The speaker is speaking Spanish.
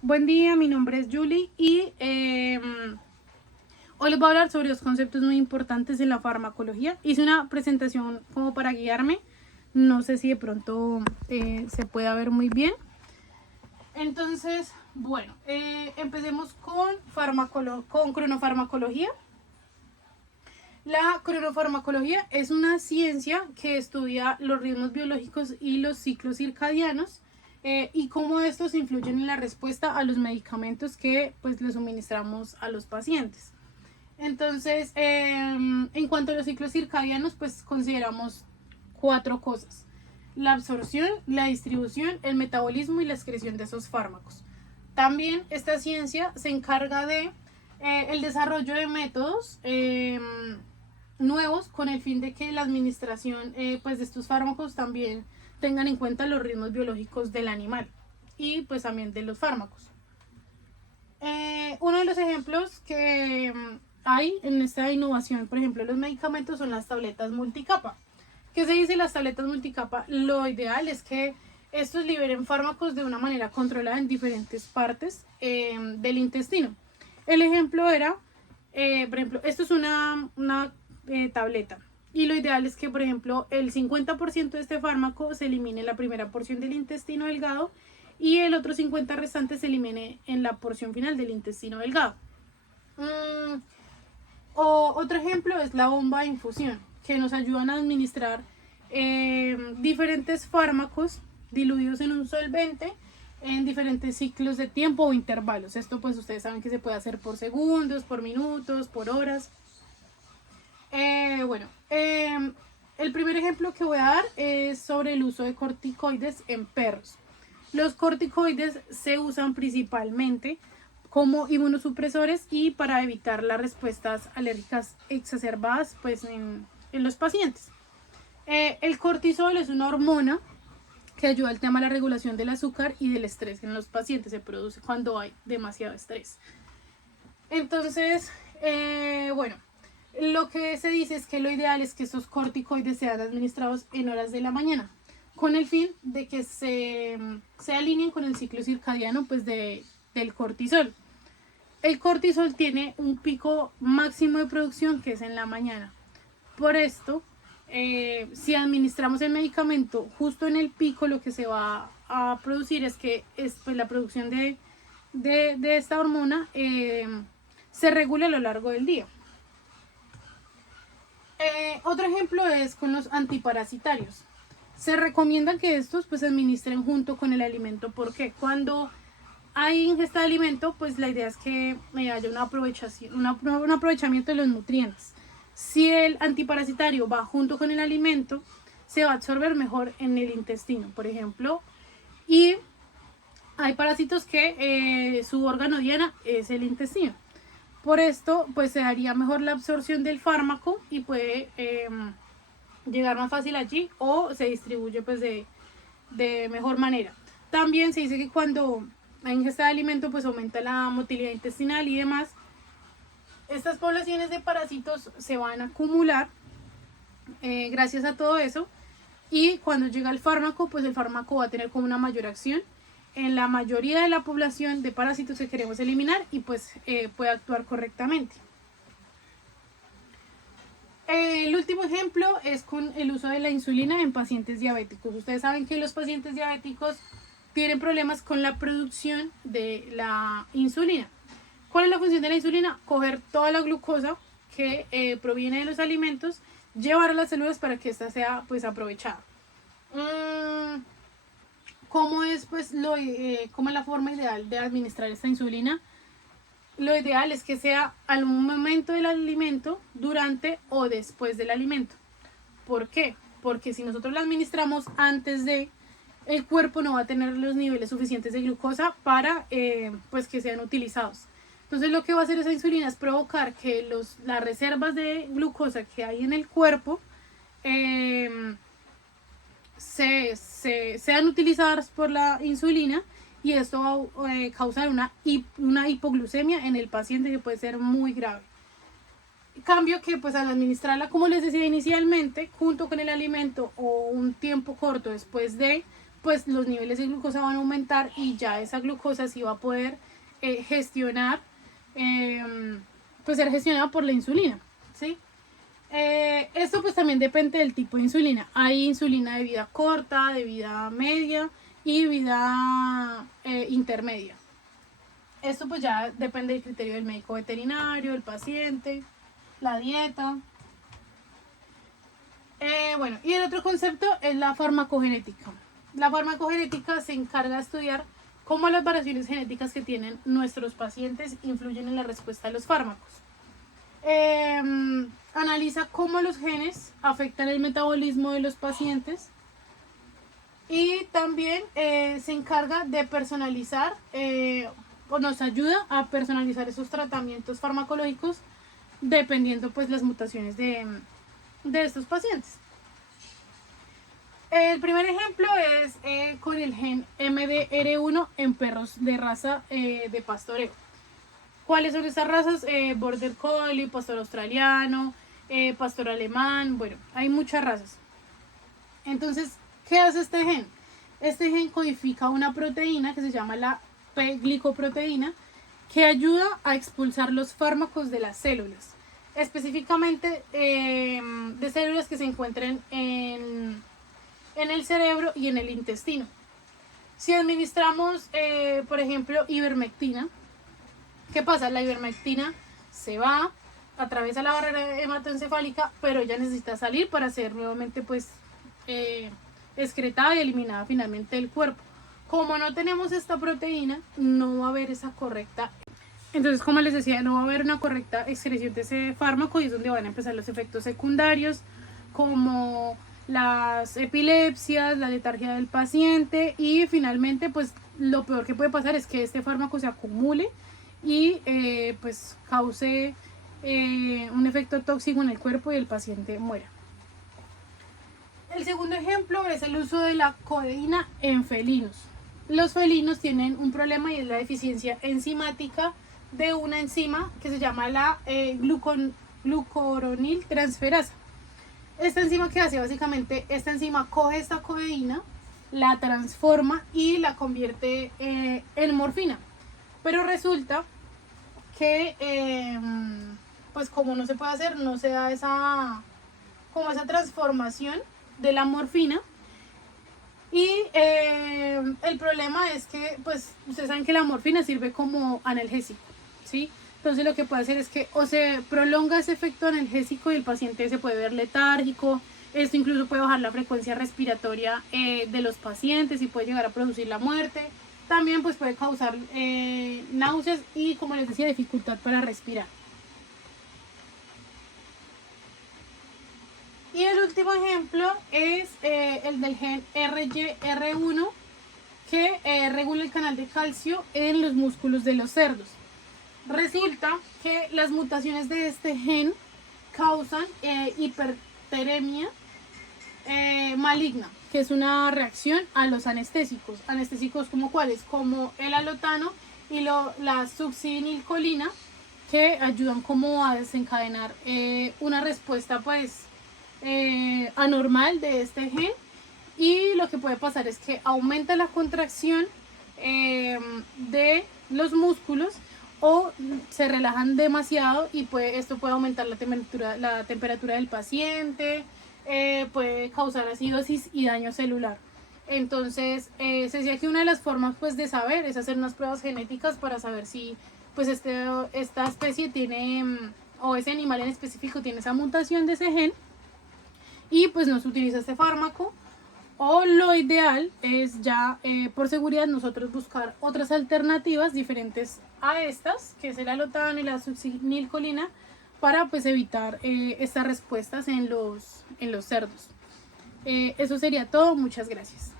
Buen día, mi nombre es Julie y hoy les voy a hablar sobre dos conceptos muy importantes en la farmacología. Hice una presentación como para guiarme, no sé si de pronto se pueda ver muy bien. Entonces, bueno, empecemos con cronofarmacología. La cronofarmacología es una ciencia que estudia los ritmos biológicos y los ciclos circadianos y cómo estos influyen en la respuesta a los medicamentos que pues le suministramos a los pacientes. Entonces, en cuanto a los ciclos circadianos, pues consideramos 4 cosas: la absorción, la distribución, el metabolismo y la excreción de esos fármacos. También esta ciencia se encarga de el desarrollo de métodos nuevos con el fin de que la administración pues de estos fármacos también tengan en cuenta los ritmos biológicos del animal y pues también de los fármacos. Uno de los ejemplos que hay en esta innovación, por ejemplo, los medicamentos, son las tabletas multicapa. ¿Qué se dice las tabletas multicapa? Lo ideal es que estos liberen fármacos de una manera controlada en diferentes partes del intestino. El ejemplo era, por ejemplo, esto es una tableta. Y lo ideal es que, por ejemplo, el 50% de este fármaco se elimine en la primera porción del intestino delgado y el otro 50% restante se elimine en la porción final del intestino delgado. Otro ejemplo es la bomba de infusión, que nos ayudan a administrar diferentes fármacos diluidos en un solvente en diferentes ciclos de tiempo o intervalos. Esto pues ustedes saben que se puede hacer por segundos, por minutos, por horas. El primer ejemplo que voy a dar es sobre el uso de corticoides en perros. Los corticoides se usan principalmente como inmunosupresores y para evitar las respuestas alérgicas exacerbadas pues, en los pacientes. El cortisol es una hormona que ayuda al tema de la regulación del azúcar y del estrés en los pacientes. Se produce cuando hay demasiado estrés. Entonces, lo que se dice es que lo ideal es que estos corticoides sean administrados en horas de la mañana, con el fin de que se alineen con el ciclo circadiano pues, del cortisol. El cortisol tiene un pico máximo de producción que es en la mañana. Por esto, si administramos el medicamento justo en el pico, lo que se va a producir es que pues, la producción de esta hormona se regule a lo largo del día. Otro ejemplo es con los antiparasitarios. Se recomienda que estos pues, se administren junto con el alimento, porque cuando hay ingesta de alimento, pues la idea es que haya un aprovechamiento de los nutrientes. Si el antiparasitario va junto con el alimento, se va a absorber mejor en el intestino, por ejemplo. Y hay parásitos que su órgano diana es el intestino. Por esto, pues se haría mejor la absorción del fármaco y puede llegar más fácil allí o se distribuye pues de mejor manera. También se dice que cuando hay ingesta de alimento pues aumenta la motilidad intestinal y demás. Estas poblaciones de parásitos se van a acumular gracias a todo eso, y cuando llega el fármaco pues el fármaco va a tener como una mayor acción en la mayoría de la población de parásitos que queremos eliminar y pues puede actuar correctamente. El último ejemplo es con el uso de la insulina en pacientes diabéticos. Ustedes saben que los pacientes diabéticos tienen problemas con la producción de la insulina. ¿Cuál es la función de la insulina? Coger toda la glucosa que proviene de los alimentos, llevar a las células para que ésta sea pues aprovechada. ¿Cómo es pues cómo es la forma ideal de administrar esta insulina? Lo ideal es que sea al momento del alimento, durante o después del alimento. ¿Por qué? Porque si nosotros la administramos antes de, el cuerpo no va a tener los niveles suficientes de glucosa para pues que sean utilizados. Entonces lo que va a hacer esa insulina es provocar que las reservas de glucosa que hay en el cuerpo sean utilizadas por la insulina, y esto va a causar una hipoglucemia en el paciente que puede ser muy grave. En cambio que pues al administrarla, como les decía inicialmente, junto con el alimento o un tiempo corto después de, pues los niveles de glucosa van a aumentar y ya esa glucosa sí va a poder gestionar, pues ser gestionada por la insulina, ¿sí? Esto pues también depende del tipo de insulina. Hay insulina de vida corta, de vida media y vida intermedia. Esto pues ya depende del criterio del médico veterinario, del paciente, la dieta. Bueno, y el otro concepto es la farmacogenética. La farmacogenética se encarga de estudiar cómo las variaciones genéticas que tienen nuestros pacientes influyen en la respuesta a los fármacos. Analiza cómo los genes afectan el metabolismo de los pacientes y también se encarga de personalizar o nos ayuda a personalizar esos tratamientos farmacológicos dependiendo pues las mutaciones de estos pacientes. El primer ejemplo es con el gen MDR1 en perros de raza de pastoreo. ¿Cuáles son estas razas? Border Collie, pastor australiano, pastor alemán, bueno, hay muchas razas. Entonces, ¿qué hace este gen? Este gen codifica una proteína que se llama la P-glicoproteína que ayuda a expulsar los fármacos de las células, específicamente de células que se encuentren en el cerebro y en el intestino. Si administramos, por ejemplo, ivermectina, ¿qué pasa? La ivermectina se va, atraviesa la barrera hematoencefálica, pero ella necesita salir para ser nuevamente pues excretada y eliminada finalmente del cuerpo. Como no tenemos esta proteína, no va a haber esa correcta. Entonces, como les decía, no va a haber una correcta excreción de ese fármaco y es donde van a empezar los efectos secundarios, como las epilepsias, la letargia del paciente y finalmente pues lo peor que puede pasar es que este fármaco se acumule y pues cause un efecto tóxico en el cuerpo y el paciente muera. El segundo ejemplo es el uso de la codeína en felinos. Los felinos tienen un problema y es la deficiencia enzimática de una enzima que se llama la glucuronil transferasa. Esta enzima, ¿qué hace? Básicamente esta enzima coge esta codeína, la transforma y la convierte en morfina. Pero resulta que pues como no se puede hacer, no se da esa transformación de la morfina. Y el problema es que pues ustedes saben que la morfina sirve como analgésico, ¿sí? Entonces lo que puede hacer es que o se prolonga ese efecto analgésico y el paciente se puede ver letárgico. Esto incluso puede bajar la frecuencia respiratoria de los pacientes y puede llegar a producir la muerte. También pues puede causar náuseas y, como les decía, dificultad para respirar. Y el último ejemplo es el del gen RGR1 que regula el canal de calcio en los músculos de los cerdos. Resulta que las mutaciones de este gen causan hiperteremia maligna, que es una reacción a los anestésicos. Anestésicos como cuáles, como el alotano y la succinilcolina, que ayudan como a desencadenar una respuesta pues anormal de este gen. Y lo que puede pasar es que aumenta la contracción de los músculos o se relajan demasiado y esto puede aumentar la temperatura del paciente, puede causar acidosis y daño celular. Entonces se decía que una de las formas pues de saber es hacer unas pruebas genéticas para saber si pues esta especie tiene o ese animal en específico tiene esa mutación de ese gen y pues no se utiliza este fármaco. O lo ideal es ya por seguridad nosotros buscar otras alternativas diferentes a estas, que es el alotano y la succinilcolina, para pues evitar estas respuestas en los cerdos. Eso sería todo, muchas gracias.